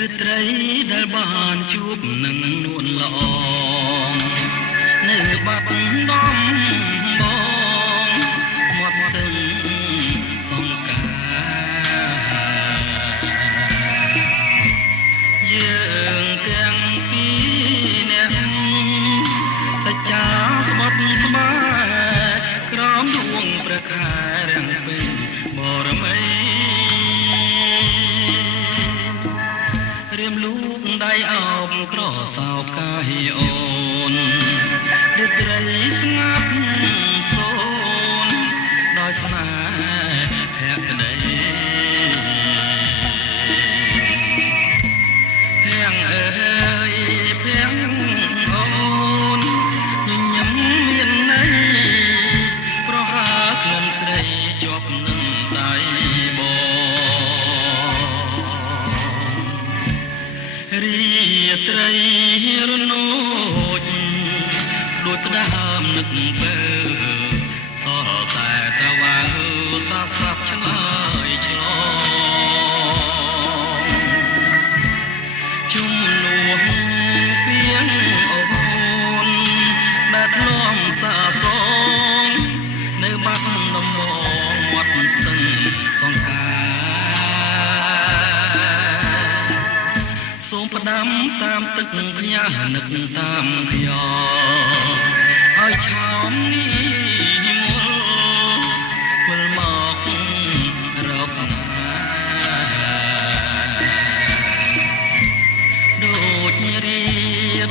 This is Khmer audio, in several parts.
ឬត្រីដែលបានជួបនឹងនួនល្អនៅបាត់ដំបងមាត់ស្ទឹងសង្កាយើងទាំងពីរនាក់សច្ចាស្បត់ស្បាក្រោមដួងព្រះខែរាំងពេញបរមីរៀមលូកដៃអោបក្រសោបកាយអូនរាត្រីស្ងាត់សូនដោយស្នេហ៍ភក្តីភៀងអើយភៀងអូនញញឹមមានន័យប្រហាក្លិនស្រីជាប់នឹងដៃរីត្រីរនោចដូចផ្ដើមនឹកទៅសតែតវ៉ាសាស្រាប់ឆ្លើយឆ្លងជុំនួនពីងអូនដែលធ្លាប់សាសងនៅបាត់ដំបងមាត់ស្ទឹងសង្ខាសូមផ្ដាំតាមទឹកផ្ញើនឹកតាមខ្យល់ឲ្យឆោមនេះមុលវិលមករកស្នេហ៍ដូចរា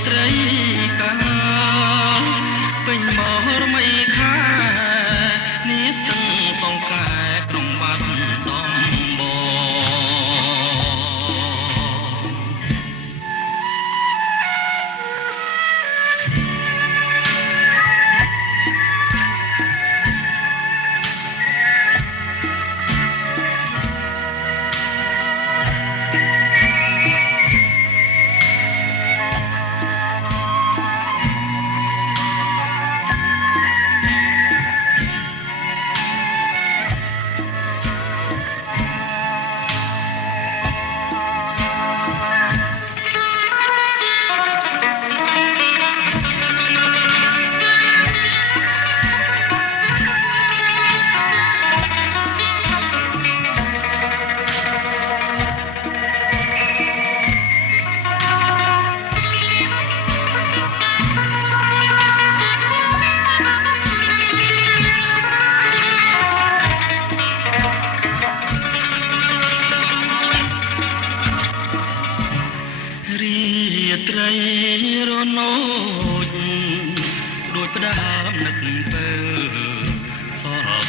ត្រីកាលពេញបរមីខានេះស្ទឹងសង្កែក្នុងបាត់ដំបងរាត្រីរនោចដូចផ្ដើមនឹកទៅស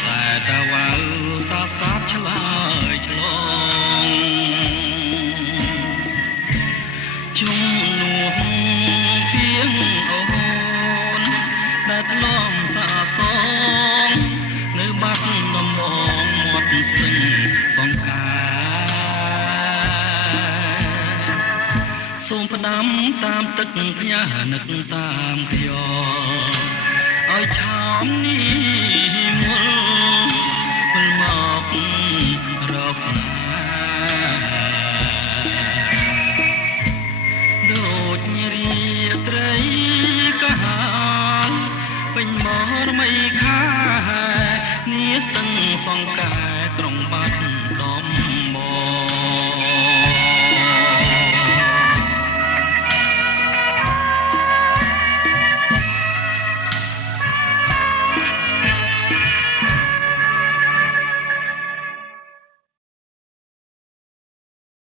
តែតវ៉ាសាស្រាប់ឆ្លើយឆ្លងជុំនួនពីងអូនដែលធ្លាប់សាសងនៅបាត់ដំបងមាត់ស្ទឹងសង្ខាសូមផ្ដាំតាមទឹកផ្ញើនឹកតាមខ្យល់ឲ្យឆោមនេះមុលវិលមករកស្នេហ៍ដូចរាត្រីកាលពេញបរមីខានេះស្ទឹងសង្កែក្រុងបាត់ដំ